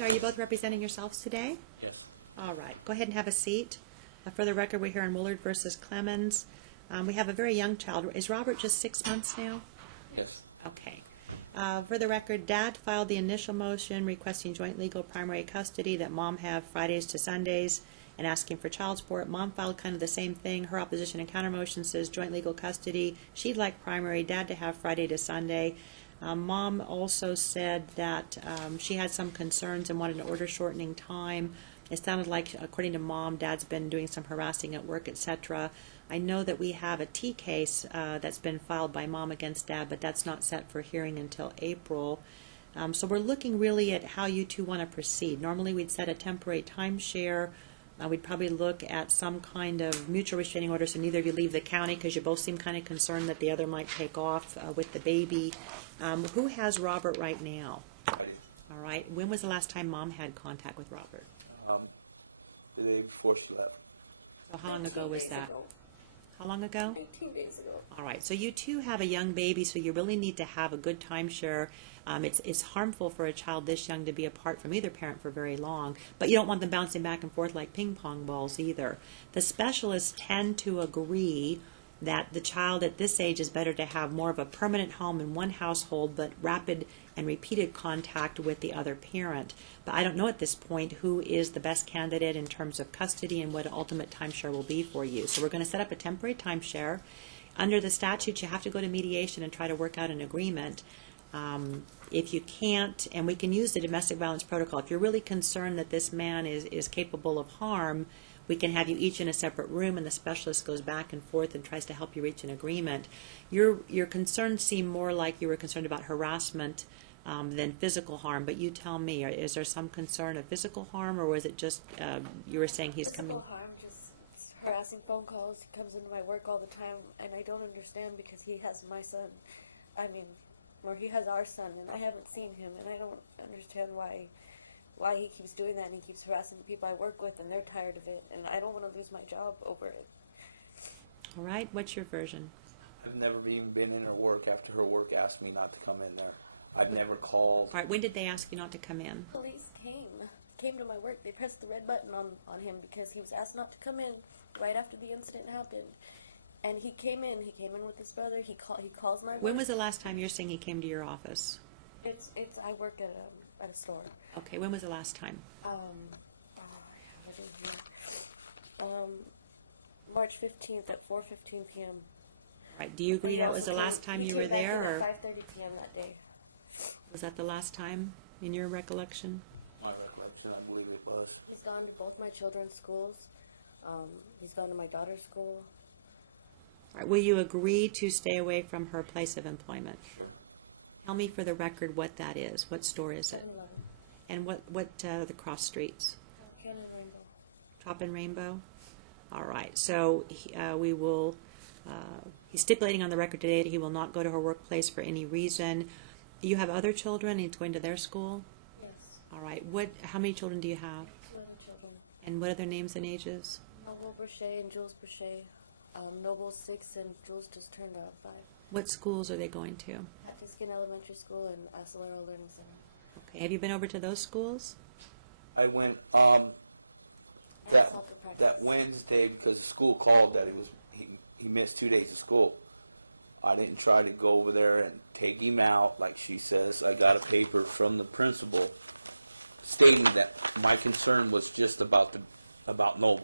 Are you both representing yourselves today? Yes. All right. Go ahead and have a seat. For the record, we're here on Willard versus Clemens. We have a very young child. Is Robert just 6 months now? Yes. Okay. For the record, Dad filed the initial motion requesting joint legal primary custody, that Mom have Fridays to Sundays, and asking for child support. Mom filed kind of the same thing. Her opposition and counter motion says joint legal custody. She'd like primary, Dad to have Friday to Sunday. Mom also said that she had some concerns and wanted an order shortening time. It sounded like, according to Mom, Dad's been doing some harassing at work, etc. I know that we have a T case that's been filed by Mom against Dad, but that's not set for hearing until April. So we're looking really at how you two want to proceed. Normally we'd set a temporary timeshare. We'd probably look at some kind of mutual restraining order so neither of you leave the county, because you both seem kind of concerned that the other might take off with the baby. Who has Robert right now? All right. When was the last time Mom had contact with Robert? The day before she left. So how long ago was that? How long ago? 15 days ago. All right. So you two have a young baby, so you really need to have a good timeshare. It's harmful for a child this young to be apart from either parent for very long, but you don't want them bouncing back and forth like ping pong balls either. The specialists tend to agree that the child at this age is better to have more of a permanent home in one household, but rapid and repeated contact with the other parent. But I don't know at this point who is the best candidate in terms of custody and what an ultimate timeshare will be for you. So we're going to set up a temporary timeshare. Under the statute, you have to go to mediation and try to work out an agreement. If you can't, and we can use the domestic violence protocol, if you're really concerned that this man is capable of harm, we can have you each in a separate room, and the specialist goes back and forth and tries to help you reach an agreement. Your concerns seem more like you were concerned about harassment than physical harm, but you tell me, is there some concern of physical harm, or was it just you were saying he's coming? Physical harm, just harassing phone calls. He comes into my work all the time, and I don't understand because he has my son. Or he has our son, and I haven't seen him, and I don't understand why he keeps doing that, and he keeps harassing the people I work with, and they're tired of it, and I don't want to lose my job over it. All right, what's your version? I've never even been in her work after her work asked me not to come in there. I've never called. All right, when did they ask you not to come in? Police came to my work. They pressed the red button on him because he was asked not to come in right after the incident happened. And he came in with his brother. He calls my work. When was the last time you're saying he came to your office? I work at a store. Okay, when was the last time? March 15th at 4:15 p.m. All right, do you agree that was the last time you were there, or 5:30 p.m. that day? was that the last time in your recollection? My recollection, I believe it was. He's gone to both my children's schools. He's gone to my daughter's school. All right, will you agree to stay away from her place of employment? Sure. Tell me for the record what that is. What store is it? 7-Eleven. And what the cross streets? Cannon Rainbow. Trop and Rainbow? All right, so we will, he's stipulating on the record today that he will not go to her workplace for any reason. You have other children, and he's going to their school? Yes. All right, how many children do you have? 11 children. And what are their names and ages? Noble Brochet and Jules Brochet. Noble's 6 and Jules just turned 5. What schools are they going to? Atkinson Elementary School and Acelero Learning Center. Okay, have you been over to those schools? I went that Wednesday because the school called that he missed 2 days of school. I didn't try to go over there and take him out like she says. I got a paper from the principal stating that my concern was just about Noble.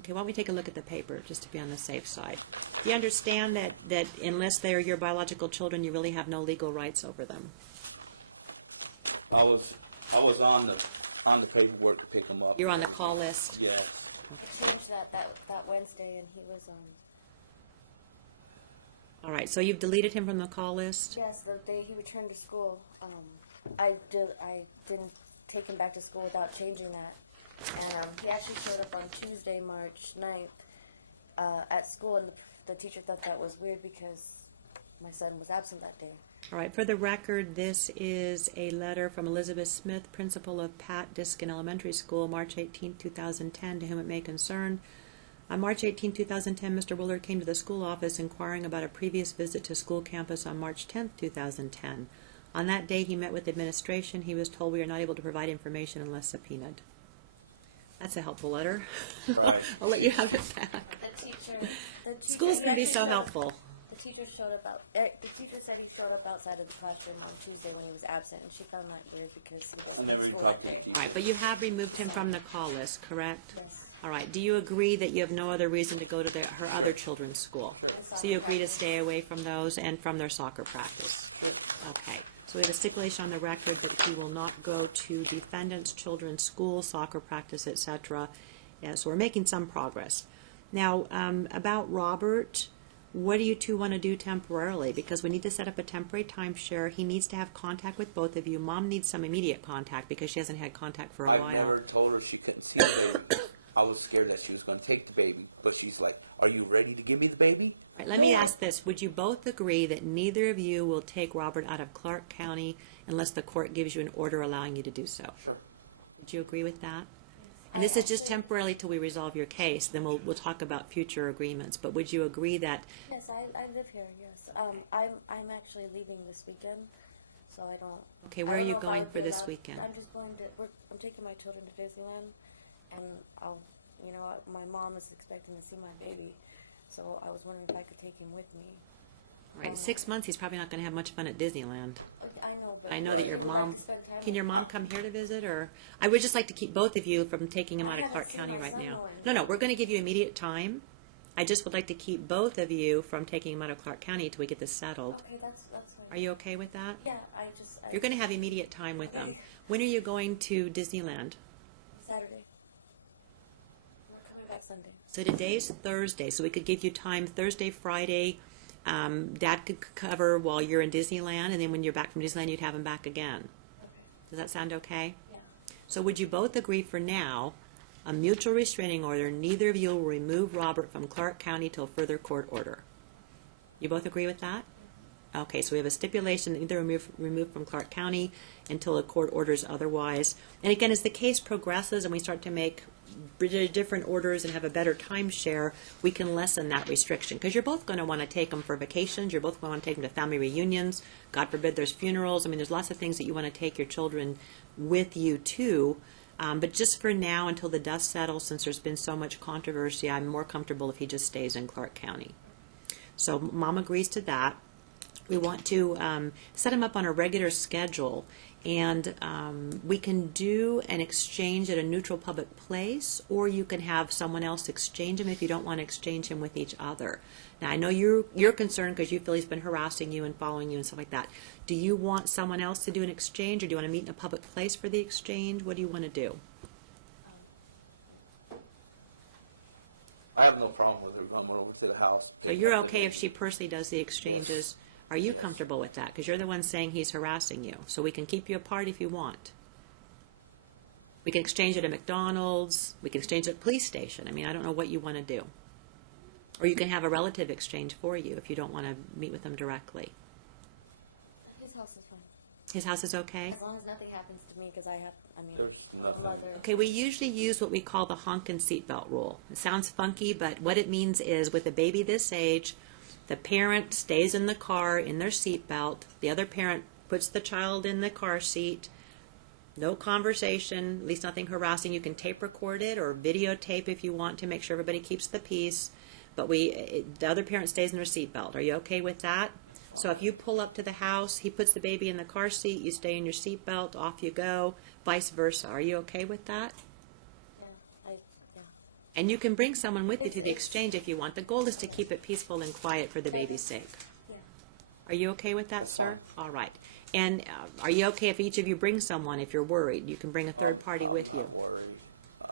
Okay, why don't we take a look at the paper just to be on the safe side? Do you understand that unless they are your biological children, you really have no legal rights over them? I was on the paperwork to pick him up. You're on the call list? Yes. I changed that Wednesday, and he was All right, so you've deleted him from the call list? Yes, the day he returned to school. I didn't take him back to school without changing that. And he actually showed up on Tuesday, March 9th, at school, and the teacher thought that was weird because my son was absent that day. All right, for the record, this is a letter from Elizabeth Smith, principal of Pat Diskin Elementary School, March 18, 2010, to whom it may concern. On March 18, 2010, Mr. Willard came to the school office inquiring about a previous visit to school campus on March 10, 2010. On that day, he met with administration. He was told we are not able to provide information unless subpoenaed. That's a helpful letter. Right. I'll let you have it back. The teacher Schools can be actually so showed- helpful. The teacher showed up the teacher said he showed up outside of the classroom on Tuesday when he was absent, and she found that weird because he I wasn't never at even school talked that to day. the teacher. Right, but you have removed him from the call list, correct? Yes. All right. Do you agree that you have no other reason to go to her other children's school? Sure. So you agree to stay away from those and from their soccer practice? Okay. So we have a stipulation on the record that he will not go to defendant's children's school, soccer practice, etc. Yeah, so we're making some progress. Now, about Robert, what do you two want to do temporarily? Because we need to set up a temporary timeshare. He needs to have contact with both of you. Mom needs some immediate contact because she hasn't had contact for a I've while. never told her she couldn't see the baby. I was scared that she was going to take the baby, but she's like, "Are you ready to give me the baby?" Right, let me ask this. Would you both agree that neither of you will take Robert out of Clark County unless the court gives you an order allowing you to do so? Sure. Would you agree with that? And this is just temporarily till we resolve your case. Then we'll talk about future agreements. But would you agree that, Yes, I live here. Yes, I'm actually leaving this weekend, so I don't. okay, where I are don't you know if going I'll for get this up. weekend? I'm just going to. I'm taking my children to Disneyland, and my mom is expecting to see my baby, so I was wondering if I could take him with me. Right, 6 months, he's probably not going to have much fun at Disneyland. I know, but I know that I your would like mom, to spend time can with your him. mom come here to visit, or? I would just like to keep both of you from taking him I out of haven't Clark seen County my right son now. one. No, we're going to give you immediate time. I just would like to keep both of you from taking him out of Clark County until we get this settled. Okay, that's fine. Are you okay with that? Yeah, You're going to have immediate time with them. When are you going to Disneyland? Saturday. We're coming back Sunday. So today's Thursday, so we could give you time Thursday, Friday. Dad could cover while you're in Disneyland, and then when you're back from Disneyland, you'd have him back again. Okay. Does that sound okay? Yeah. So would you both agree for now, a mutual restraining order, neither of you will remove Robert from Clark County till further court order? You both agree with that? Okay, so we have a stipulation that neither removed from Clark County until a court orders otherwise. And again, as the case progresses and we start to make different orders and have a better timeshare, we can lessen that restriction. Because you're both going to want to take them for vacations. You're both going to want to take them to family reunions. God forbid there's funerals. I mean, there's lots of things that you want to take your children with you to. But just for now, until the dust settles, since there's been so much controversy, I'm more comfortable if he just stays in Clark County. So Mom agrees to that. We want to set him up on a regular schedule, and we can do an exchange at a neutral public place, or you can have someone else exchange him if you don't want to exchange him with each other. Now, I know you're concerned because you feel he's been harassing you and following you and stuff like that. Do you want someone else to do an exchange, or do you want to meet in a public place for the exchange? What do you want to do? I have no problem with her coming over to the house. So you're okay if she personally does the exchanges. Are you comfortable with that? Because you're the one saying he's harassing you. So we can keep you apart if you want. We can exchange it at McDonald's. We can exchange it at the police station. I mean, I don't know what you want to do. Or you can have a relative exchange for you if you don't want to meet with them directly. His house is fine. His house is okay? As long as nothing happens to me, because There's nothing. mother. Okay, we usually use what we call the honk and seatbelt rule. It sounds funky, but what it means is with a baby this age, the parent stays in the car in their seatbelt. The other parent puts the child in the car seat. No conversation, at least nothing harassing. You can tape record it or videotape if you want to make sure everybody keeps the peace. But the other parent stays in their seatbelt. Are you okay with that? So if you pull up to the house, he puts the baby in the car seat, you stay in your seatbelt, off you go, vice versa. Are you okay with that? Yeah. And you can bring someone with you to the exchange if you want. The goal is to keep it peaceful and quiet for the baby's sake. Yeah. Are you okay with that, That's sir? fine. All right. And are you okay if each of you bring someone if you're worried? You can bring a third party with you. I'm not worried.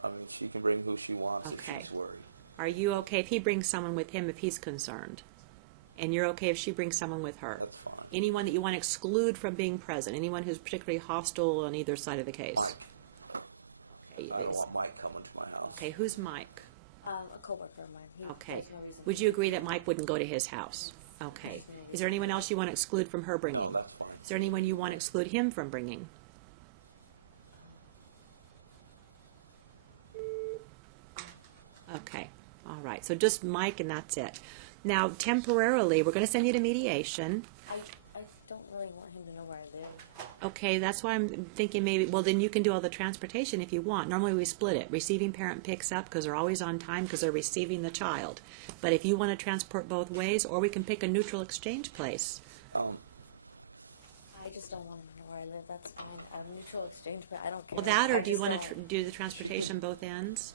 I mean, she can bring who she wants Okay. if she's worried. Are you okay if he brings someone with him if he's concerned? And you're okay if she brings someone with her? That's fine. Anyone that you want to exclude from being present? Anyone who's particularly hostile on either side of the case? Okay. I don't want Mike coming to my house. Okay, who's Mike? A coworker of mine. Okay. there's no reason- Would you agree that Mike wouldn't go to his house? Okay. Is there anyone else you want to exclude from her bringing? No, that's fine. Is there anyone you want to exclude him from bringing? Okay. All right. So just Mike and that's it. Now, temporarily, we're going to send you to mediation. I don't really want him to know where I live. Okay, that's why I'm thinking maybe, well, then you can do all the transportation if you want. Normally we split it. Receiving parent picks up because they're always on time because they're receiving the child. But if you want to transport both ways, or we can pick a neutral exchange place. I just don't want to know where I live. That's fine. Mutual exchange, but I don't care. Well, that, or I do you just want to don't- do the transportation both ends?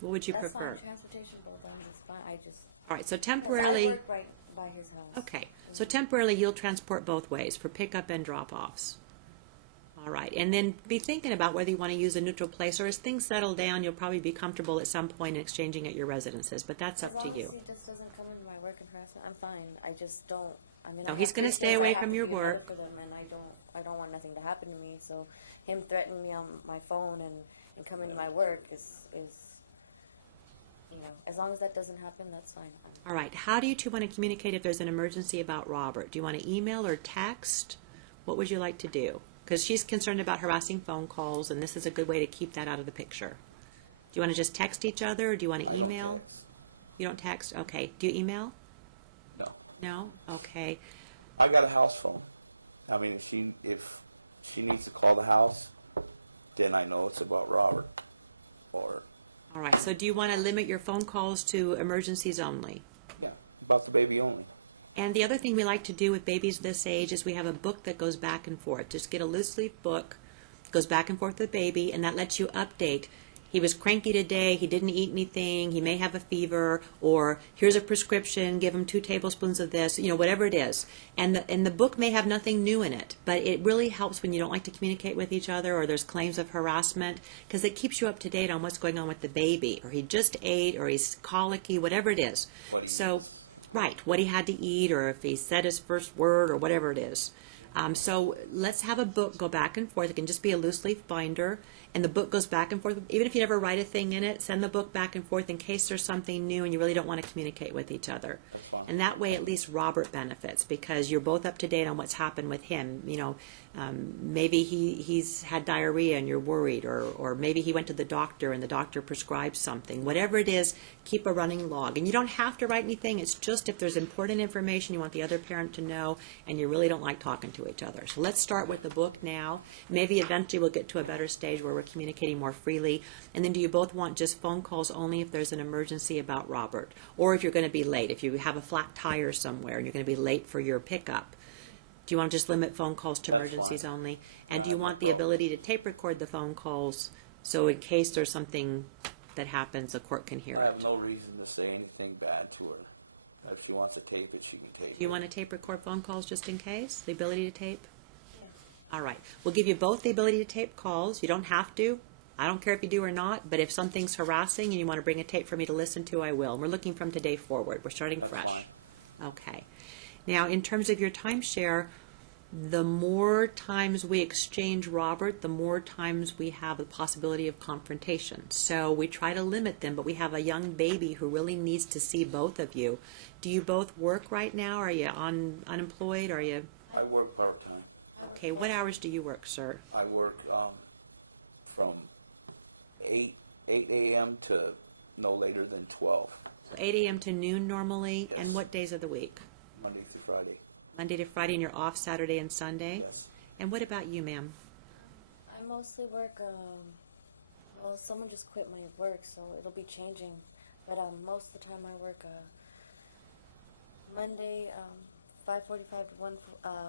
What would you That's prefer? fine. Transportation both ends is fine. I just. All right, so 'cause temporarily, I work right by his house. okay, so temporarily you'll transport both ways for pickup and drop-offs. All right, and then be thinking about whether you want to use a neutral place, or as things settle down, you'll probably be comfortable at some point in exchanging at your residences, but that's up to you. As long as he just doesn't come into my work and harass me, I'm fine. I just don't. I mean, No, I he's have gonna three stay kids. I away have from to your be there work. for them, and I don't want nothing to happen to me. So, him threatening me on my phone and coming to my work is, you know, as long as that doesn't happen, that's fine. All right, how do you two want to communicate if there's an emergency about Robert? Do you want to email or text? What would you like to do? Because she's concerned about harassing phone calls, and this is a good way to keep that out of the picture. Do you want to just text each other, or do you want to I don't email? text. You don't text? Okay. Do you email? No. No? Okay. I got a house phone. I mean, if she needs to call the house, then I know it's about Robert. Or, All right, so do you want to limit your phone calls to emergencies only? yeah, about the baby only. And the other thing we like to do with babies this age is we have a book that goes back and forth. Just get a loose leaf book, goes back and forth with baby, and that lets you update. He was cranky today, he didn't eat anything, he may have a fever, or here's a prescription, give him 2 tablespoons of this, you know, whatever it is. And the book may have nothing new in it, but it really helps when you don't like to communicate with each other, or there's claims of harassment, because it keeps you up to date on what's going on with the baby, or he just ate, or he's colicky, whatever it is. What he So, eats. right, what he had to eat, or if he said his first word, or whatever it is. So let's have a book go back and forth. It can just be a loose leaf binder, and the book goes back and forth. Even if you never write a thing in it, send the book back and forth in case there's something new and you really don't want to communicate with each other. That's fine. And that way, at least Robert benefits because you're both up to date on what's happened with him. You know, maybe he's had diarrhea and you're worried, or maybe he went to the doctor and the doctor prescribed something. Whatever it is, keep a running log. And you don't have to write anything. It's just if there's important information you want the other parent to know and you really don't like talking to each other. So let's start with the book now. Maybe eventually we'll get to a better stage where we're communicating more freely. And then do you both want just phone calls only if there's an emergency about Robert? Or if you're going to be late, if you have a flat tire somewhere and you're going to be late for your pickup? Do you want to just limit phone calls to That's emergencies fine. only? And do you No want the problem. ability to tape record the phone calls so in case there's something that happens, the court can hear I it? have no reason to say anything bad to her. If she wants to tape it, she can tape it. Do you want to tape record phone calls just in case? The ability to tape? All right. We'll give you both the ability to tape calls. You don't have to. I don't care if you do or not, but if something's harassing and you want to bring a tape for me to listen to, I will. We're looking from today forward. We're starting That's fresh. fine. Okay. Now, in terms of your timeshare, the more times we exchange Robert, the more times we have the possibility of confrontation. So we try to limit them, but we have a young baby who really needs to see both of you. Do you both work right now? Are you unemployed? Are you? I work part-time. Okay, what hours do you work, sir? I work from 8 a.m. to no later than 12, So 8 a.m. to noon normally, Yes. and what days of the week? Monday through Friday. Monday to Friday, and you're off Saturday and Sunday? Yes. And what about you, ma'am? I mostly work, well, someone just quit my work, so it'll be changing. But most of the time I work Monday, 5:45 to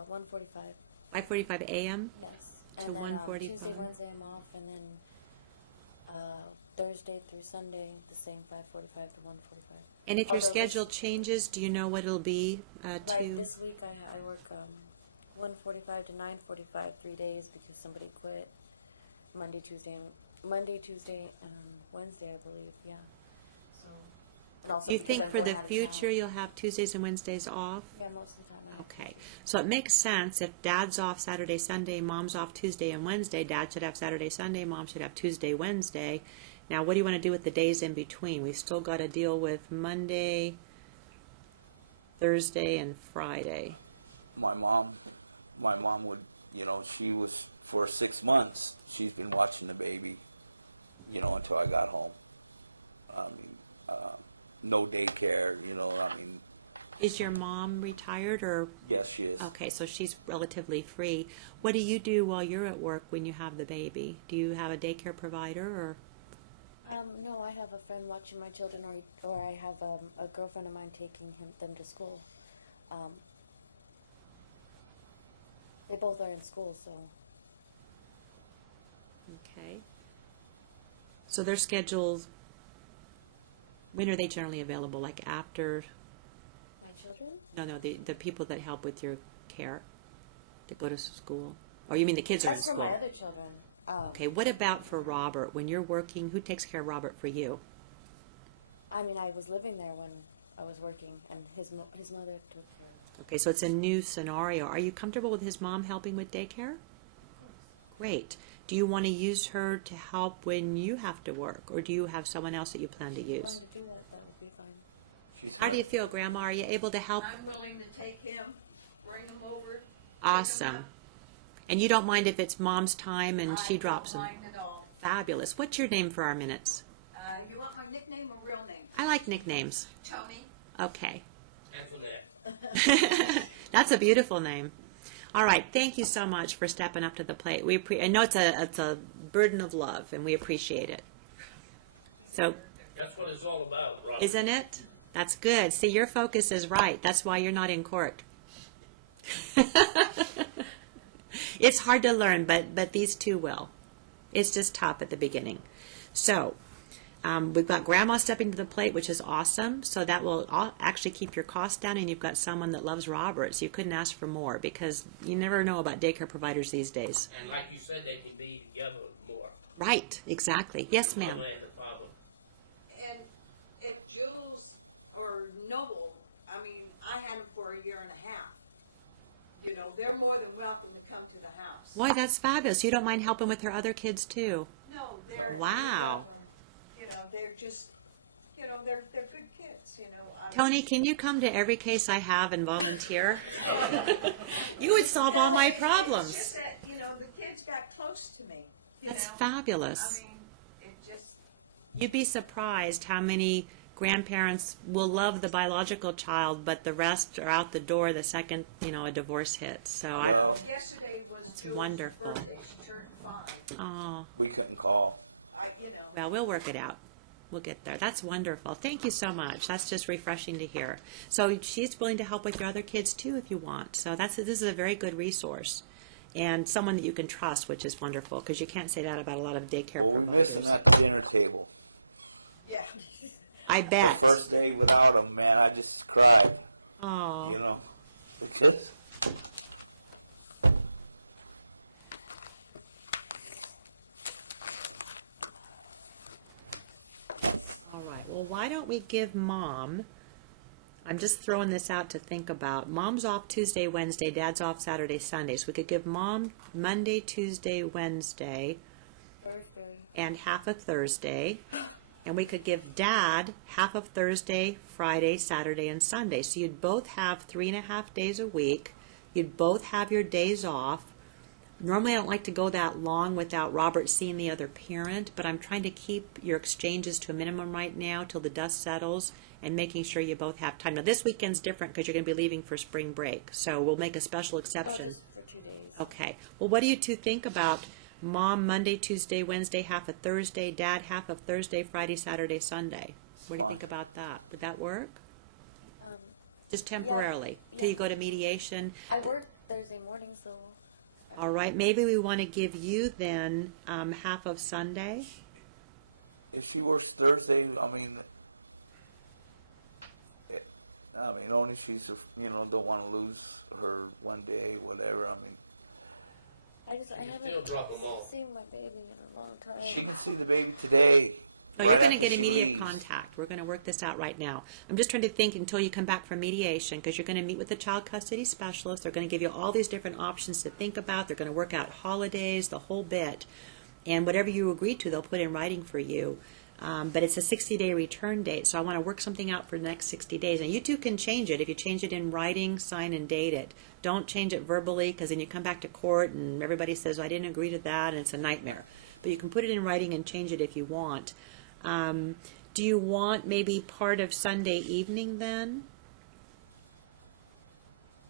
1:45. 5:45 a.m. Yes. To And then, 1:45. Tuesday, Wednesday I'm off, and then Thursday through Sunday the same 5:45 to 1:45. And if your Although schedule changes, do you know what it'll be Like to? this week I work 1:45 to 9:45 3 days because somebody quit. Monday, Tuesday, and Wednesday I believe. Yeah. So. and also Do you because think I'm for going the out of town. future you'll have Tuesdays and Wednesdays off? Yeah, most of the time. Yeah. Okay, so it makes sense if Dad's off Saturday, Sunday, Mom's off Tuesday and Wednesday. Dad should have Saturday, Sunday. Mom should have Tuesday, Wednesday. Now, what do you want to do with the days in between? We've still got to deal with Monday, Thursday, and Friday. My mom would, she was, for 6 months, she's been watching the baby, until I got home. I mean, no daycare, Is your mom retired or? Yes, she is. Okay, so she's relatively free. What do you do while you're at work when you have the baby? Do you have a daycare provider or? No, I have a friend watching my children, or I have a girlfriend of mine taking them to school. They both are in school, so. Okay. So their schedules, when are they generally available? Like after? My children? No, the people that help with your care that go to school. Or you mean the kids are in That's for school? my other children. Okay, what about for Robert? When you're working, who takes care of Robert for you? I mean, I was living there when I was working, and his mother took care of him. Okay, so it's a new scenario. Are you comfortable with his mom helping with daycare? Great. Do you want to use her to help when you have to work, or do you have someone else that you plan to If you use? wanted to do that, that would be fine. She's How do you feel, Grandma? Are you able to help? I'm willing to take him, bring him over. Awesome. And you don't mind if it's Mom's time and she drops him? I don't mind at all. Fabulous. What's your name for our minutes? You want my nickname or real name? I like nicknames. Tony. Okay. Antoinette. That's a beautiful name. All right. Thank you so much for stepping up to the plate. I know it's a burden of love, and we appreciate it. So, That's what it's all about, Robert. isn't it? That's good. See, your focus is right. That's why you're not in court. It's hard to learn, but these two will. It's just tough at the beginning. So, we've got Grandma stepping to the plate, which is awesome. So that will actually keep your costs down, and you've got someone that loves Robert. So you couldn't ask for more, because you never know about daycare providers these days. And like you said, they can be together more. Right, exactly. Yes, ma'am. Mother and the father. And if Jules or Noble, I mean, I had him for a year and a half. You know, they're more than welcome to come to the house. Why, that's fabulous. You don't mind helping with her other kids, too. No, they're Wow. You know, they're just, you know, they're good kids. You know. Tony, can you come to every case I have and volunteer? You would solve all my It's problems. just that, you know, the kids got close to me. You That's know? fabulous. I mean, it just. You'd be surprised how many grandparents will love the biological child, but the rest are out the door the second, a divorce hits. So Well, Yesterday was Jules' wonderful. birthday. She turned 5. oh, we couldn't call. You know. well, we'll work it out. We'll get there. That's wonderful. Thank you so much. That's just refreshing to hear. So she's willing to help with your other kids too, if you want. So this is a very good resource, and someone that you can trust, which is wonderful, because you can't say that about a lot of daycare Well, we're missing providers. that dinner table. Yeah. I bet. The first day without them, man, I just cried. Oh. You know, the kids. All right. Well, why don't we give Mom? I'm just throwing this out to think about. Mom's off Tuesday, Wednesday. Dad's off Saturday, Sunday. So we could give Mom Monday, Tuesday, Wednesday, Thursday. and half of Thursday. And we could give Dad half of Thursday, Friday, Saturday, and Sunday. So you'd both have 3.5 days a week. You'd both have your days off. Normally I don't like to go that long without Robert seeing the other parent, but I'm trying to keep your exchanges to a minimum right now till the dust settles and making sure you both have time. Now this weekend's different because you're going to be leaving for spring break, so we'll make a special exception. Just for 2 days. Okay. Well, what do you two think about Mom Monday, Tuesday, Wednesday, half of Thursday, Dad half of Thursday, Friday, Saturday, Sunday? What do you Fine. think about that? Would that work? Um, Just temporarily, till Yeah. you go to mediation. I work Thursday morning, so. All right. Maybe we want to give you then half of Sunday. If she works Thursday, only she's, don't want to lose her one day, whatever. I You can haven't still drop 'em off. seen my baby in a long time. She can see the baby today. No, you're right going to after get she immediate leaves. contact. We're going to work this out right now. I'm just trying to think until you come back from mediation, because you're going to meet with the child custody specialist. They're going to give you all these different options to think about. They're going to work out holidays, the whole bit. And whatever you agree to, they'll put in writing for you. But it's a 60-day return date, so I want to work something out for the next 60 days. And you two can change it. If you change it in writing, sign and date it. Don't change it verbally, because then you come back to court and everybody says, I didn't agree to that, and it's a nightmare. But you can put it in writing and change it if you want. Do you want maybe part of Sunday evening then?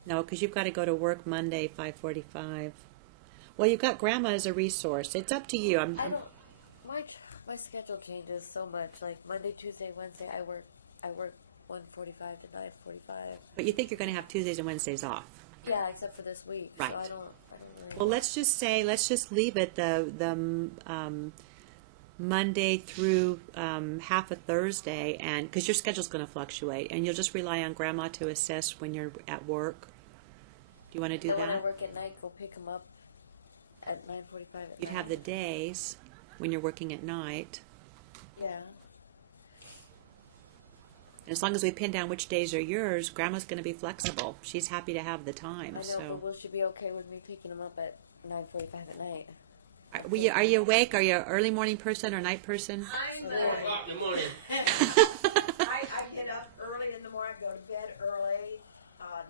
No, because you've got to go to work Monday, 5:45. Well, you've got Grandma as a resource. It's up to you. I don't. My schedule changes so much. Like Monday, Tuesday, Wednesday, I work 1:45 to 9:45. But you think you're going to have Tuesdays and Wednesdays off. Yeah, except for this week. Right. So I don't really. Well, let's just leave it the Monday through half a Thursday, and because your schedule's going to fluctuate, and you'll just rely on Grandma to assist when you're at work. Do you want to do And when I that? work at night, go pick them up at 9:45. You'd have the days when you're working at night. Yeah. And as long as we pin down which days are yours, Grandma's going to be flexible. She's happy to have the time. I know, So, but will she be okay with me picking them up at 9:45 at night? are you awake? Are you an early morning person or night person? I'm, 4 o'clock in the morning. I get up early in the morning, I go to bed early.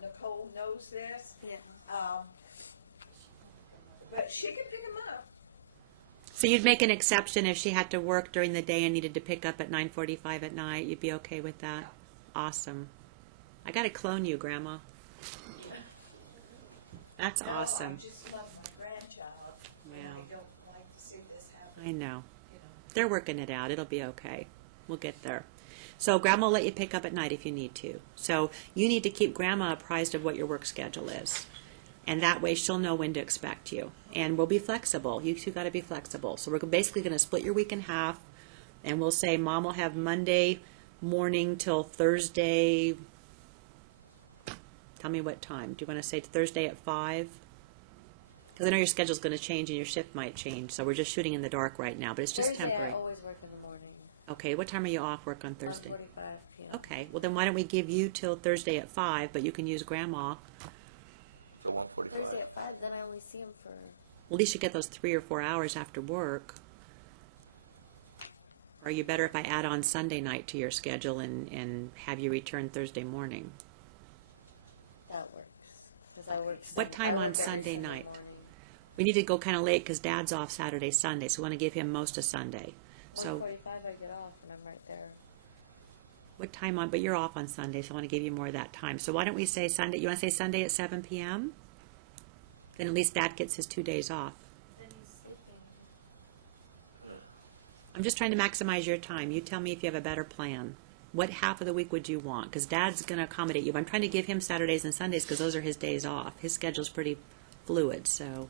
Nicole knows this. But she can pick them up. So you'd make an exception if she had to work during the day and needed to pick up at 9:45 at night. You'd be okay with that? Awesome. I got to clone you, Grandma. That's No, awesome. I just love my grandchild. And Wow. I don't like to see this happen. I know. You know. They're working it out. It'll be okay. We'll get there. So Grandma will let you pick up at night if you need to. So you need to keep Grandma apprised of what your work schedule is. And that way she'll know when to expect you. And we'll be flexible. You two got to be flexible. So we're basically going to split your week in half. And we'll say Mom will have Monday morning till Thursday. Tell me what time. Do you want to say Thursday at 5? Because I know your schedule's going to change and your shift might change. So we're just shooting in the dark right now. But it's just Thursday, temporary. I always work in the morning. Okay, what time are you off work on Thursday? 1:45 p.m. Okay, well then why don't we give you till Thursday at 5, but you can use Grandma. So 1:45. Thursday at 5, then I only see him for. Well, at least you get those 3 or 4 hours after work. Or are you better if I add on Sunday night to your schedule and have you return Thursday morning? That works. 'Cause I work. What time I work on every Sunday night? morning. We need to go kind of late because Dad's off Saturday, Sunday, so we want to give him most of Sunday. So 1:45 I get off and I'm right there. what time on, but you're off on Sunday, so I want to give you more of that time. So why don't we say Sunday, you want to say Sunday at 7 p.m.? Then at least Dad gets his 2 days off. Then he's sleeping. I'm just trying to maximize your time. You tell me if you have a better plan. What half of the week would you want? Because Dad's going to accommodate you. But I'm trying to give him Saturdays and Sundays because those are his days off. His schedule's pretty fluid, so.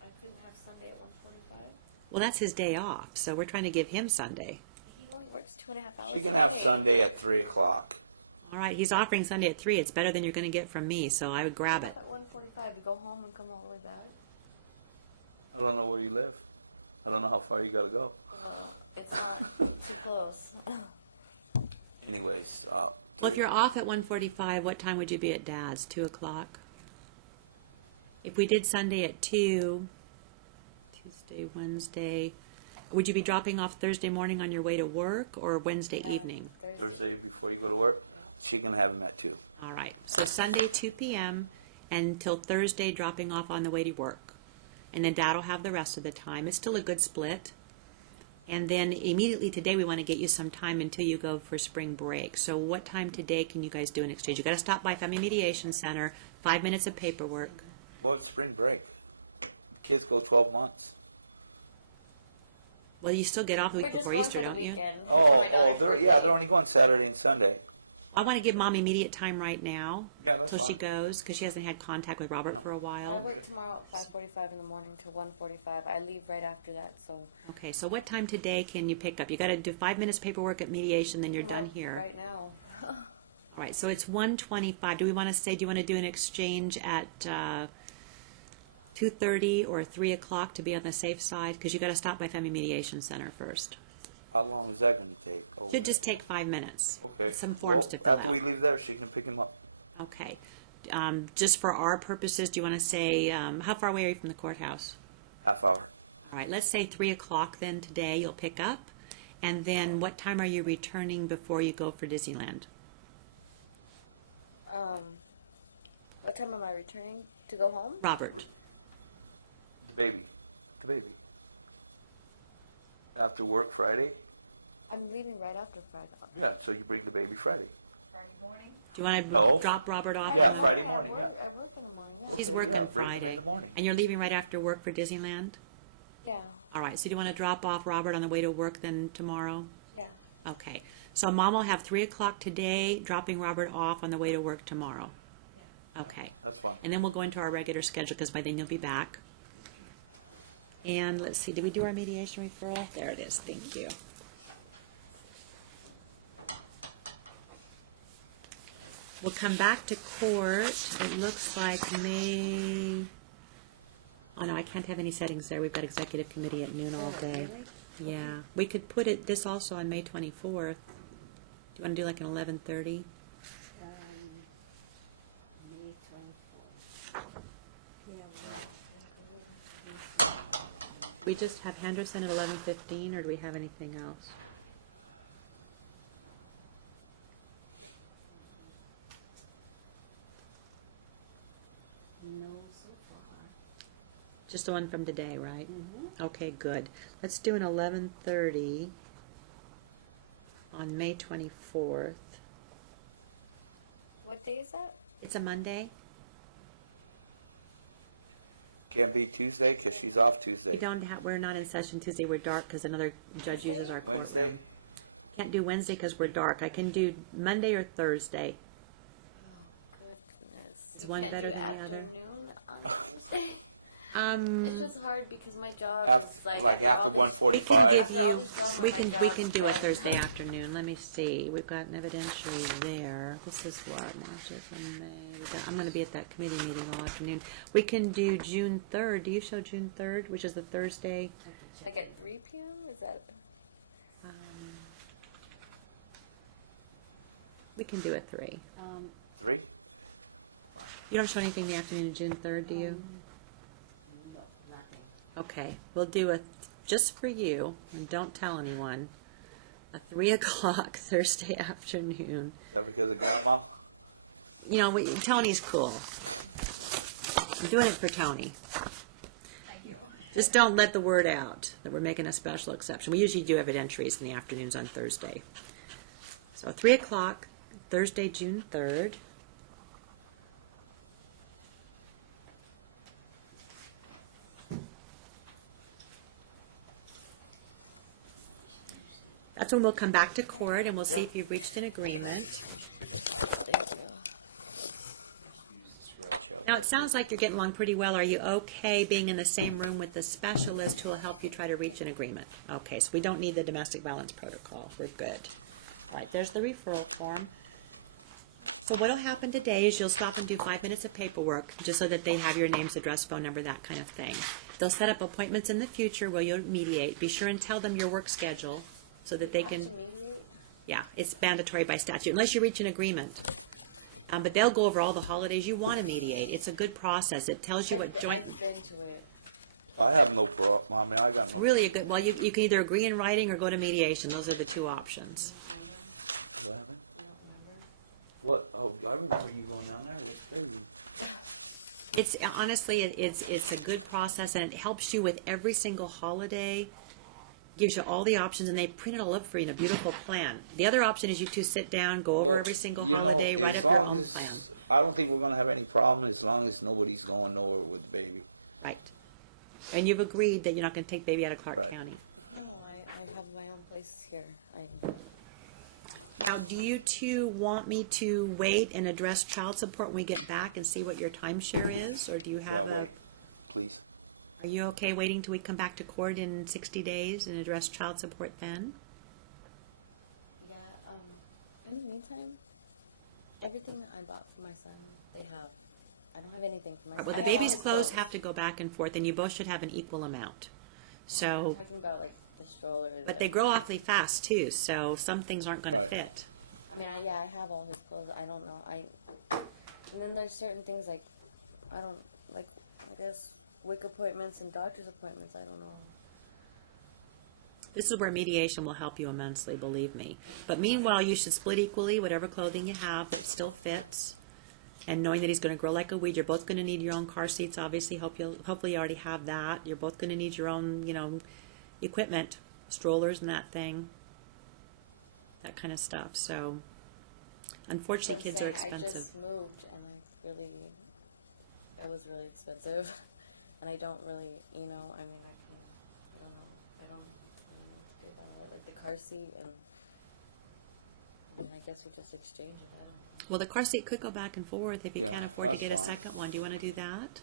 I couldn't have Sunday at 1:45. Well, that's his day off, so we're trying to give him Sunday. He only works 2.5 hours. She can a have day. Sunday at 3 o'clock. All right, he's offering Sunday at 3. It's better than you're going to get from me, so I would grab it. At 1:45 we go home and come all the way back. I don't know where you live. I don't know how far you gotta go. It's not too close. Anyways, Well, if you're off at 1:45, what time would you be at Dad's? 2 o'clock? If we did Sunday at 2, Tuesday, Wednesday, would you be dropping off Thursday morning on your way to work or Wednesday evening? Thursday before you go to work, she can have them at 2. All right, so Sunday 2 p.m. until Thursday dropping off on the way to work. And then Dad'll have the rest of the time. It's still a good split. And then immediately today we want to get you some time until you go for spring break. So what time today can you guys do an exchange? You got to stop by Family Mediation Center, 5 minutes of paperwork. Well, it's spring break. Kids go 12 months. Well, you still get off the We're week just before going Easter, for the don't you? weekend. Oh, My daughter's they're birthday. only going Saturday and Sunday. I want to give Mom immediate time right now Yeah, that's till she fine. goes because she hasn't had contact with Robert for a I while. work tomorrow at 5:45 in the morning to 1:45. I leave right after that, so. Okay, so what time today can you pick up? You got to do 5 minutes paperwork at mediation, then you're done here. Right now. All right, so it's 1:25. Do we want to say, do you want to do an exchange at 2:30 or 3 o'clock to be on the safe side? Because you got to stop by Family Mediation Center first. How long is that going to take? Oh, Should just take 5 minutes. okay. Some forms Well, to fill after out. we leave there, she can pick him up. Okay. Just for our purposes, do you want to say, how far away are you from the courthouse? Half hour. All right, let's say 3 o'clock then today you'll pick up. And then what time are you returning before you go for Disneyland? What time am I returning to go home? Robert. The baby. The baby. After work Friday? I'm leaving right after Friday. Yeah, so you bring the baby Friday. Do you want to No. drop Robert off? Yeah, on the, Friday I morning, work, yeah. I work in the morning. She's working Yeah, Friday. in the morning. And you're leaving right after work for Disneyland? Yeah, All right, so do you want to drop off Robert on the way to work then tomorrow? yeah. Okay, so Mom will have 3 o'clock today, dropping Robert off on the way to work tomorrow. Okay, That's fine. and then we'll go into our regular schedule because by then you'll be back. And let's see, did we do our mediation referral? There it is, thank you. We'll come back to court. It looks like May, oh no, I can't have any settings there. We've got executive committee at noon all day. Yeah, we could put this also on May 24th. Do you want to do like an 11:30? May 24th. Yeah. We just have Henderson at 11:15, or do we have anything else? No, so far. Just the one from today, right? Okay, good. Let's do an 11:30 on May 24th. What day is that? It's a Monday. Can't be Tuesday because she's off Tuesday. We're not in session Tuesday. We're dark because another judge uses our Wednesday. courtroom. Can't do Wednesday because we're dark. I can do Monday or Thursday. Goodness. Is one Can't better do than the other? afternoon on Wednesday? Um, It's just hard because my job is Like like after all this- 1:45. we can give you, we can do a Thursday afternoon. Let me see. We've got an evidentiary there. This is what, March, April, May. I'm going to be at that committee meeting all afternoon. We can do June 3rd. Do you show June 3rd, which is the Thursday? Like at 3 p.m. Is that? We can do it 3. 3? You don't show anything in the afternoon of June 3rd, do you? No, nothing. Okay, we'll do just for you, and don't tell anyone, a 3 o'clock Thursday afternoon. Is that because of grandma? You know, Tony's cool. I'm doing it for Tony. Just don't let the word out that we're making a special exception. We usually do evidentiaries in the afternoons on Thursday. So 3 o'clock, Thursday, June 3rd. That's when we'll come back to court and we'll see if you've reached an agreement. Thank you. Now, it sounds like you're getting along pretty well. Are you okay being in the same room with the specialist who will help you try to reach an agreement? Okay, so we don't need the domestic violence protocol. We're good. All right, there's the referral form. So what will happen today is you'll stop and do 5 minutes of paperwork just so that they have your names, address, phone number, that kind of thing. They'll set up appointments in the future where you'll mediate. Be sure and tell them your work schedule so that they can, yeah, it's mandatory by statute, unless you reach an agreement. But they'll go over all the holidays you want to mediate. It's a good process. It tells you what joint, I've been to it. I have no problem. I mean, I got it's no. really a good, well, you can either agree in writing or go to mediation. Those are the two options. What? Oh, I remember you going down there. That's crazy. It's honestly, it's a good process, and it helps you with every single holiday. Gives you all the options, and they print it all up for you in a beautiful plan. The other option is you two sit down, go over every single You know, holiday, write as up your long own as- plan. I don't think we're gonna have any problem as long as nobody's going nowhere with the baby. Right. And you've agreed that you're not going to take baby out of Clark Right. County. No, I have my own place here. Now, do you two want me to wait and address child support when we get back and see what your timeshare is, or do you have Yeah, a? wait. Please. Are you okay waiting till we come back to court in 60 days and address child support then? Yeah, in the meantime, everything that I bought for my son, they have. I don't have anything for my son. Well, the baby's clothes have to go back and forth, and you both should have an equal amount. So, I'm talking about like the stroller. but they grow awfully fast too, so some things aren't going to Right. fit. I mean, I have all his clothes. I don't know. And then there's certain things like, I don't, like, I guess, WIC appointments and doctor's appointments. I don't know. This is where mediation will help you immensely, believe me. But meanwhile, you should split equally whatever clothing you have that still fits. And knowing that he's going to grow like a weed, you're both going to need your own car seats, obviously. Hopefully you already have that. You're both going to need your own, equipment, strollers and that thing, that kind of stuff. So Unfortunately, kids are I expensive. just moved and it was really expensive, and I don't really, I mean, I don't like the car seat, and I guess we just exchange it. Well, the car seat could go back and forth if you can't afford to get a second one. Do you want to do that?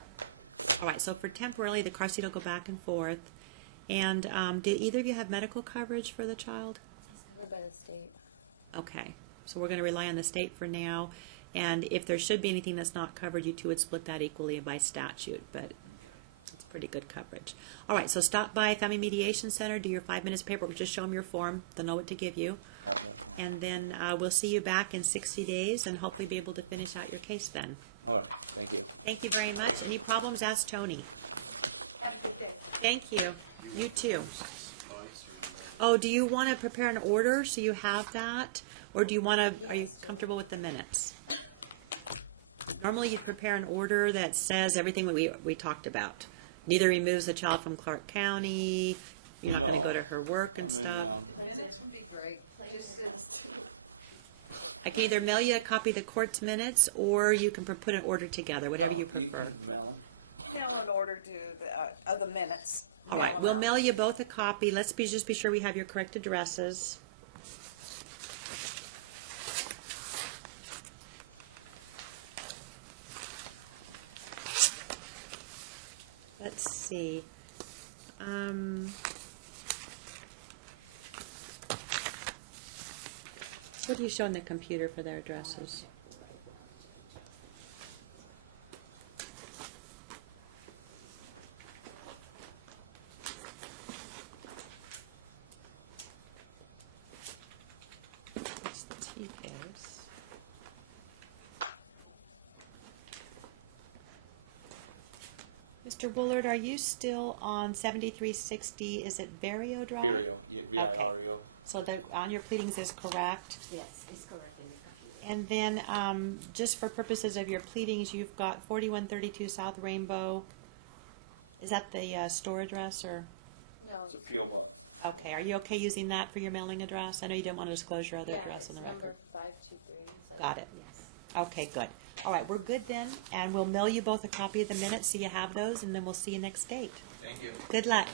All right, so for temporarily, the car seat will go back and forth. And did either of you have medical coverage for the child? It's covered by the state. Okay, so we're going to rely on the state for now. And if there should be anything that's not covered, you two would split that equally by statute, but it's pretty good coverage. All right, so stop by Family Mediation Center, do your 5 minutes of paperwork, just show them your form. They'll know what to give you. And then we'll see you back in 60 days and hopefully be able to finish out your case then. All right, thank you. Thank you very much. Any problems, ask Tony. Have a good day. Thank you. You too. Oh, do you want to prepare an order so you have that? Or do you want to, are you comfortable with the minutes? Normally you'd prepare an order that says everything we talked about. Neither removes the child from Clark County, you're not going to go to her work and stuff. Minutes would be great. I can either mail you a copy of the court's minutes, or you can put an order together, whatever you prefer. Mail an order to the minutes. All right, we'll mail you both a copy. Let's just be sure we have your correct addresses. Let's see. What do you show on the computer for their addresses? It's T-Case. Mr. Bullard, are you still on 7360, is it Barrio Drive? Okay. So on your pleadings is correct? Yes, it's correct in the computer. And then, just for purposes of your pleadings, you've got 4132 South Rainbow. Is that the store address, or? No, It's a PO box. Okay, are you okay using that for your mailing address? I know you didn't want to disclose your other address on the record. Number 523. Got it. Yes. Okay, good. All right, we're good then, and we'll mail you both a copy of the minutes so you have those, and then we'll see you next date. Thank you. Good luck.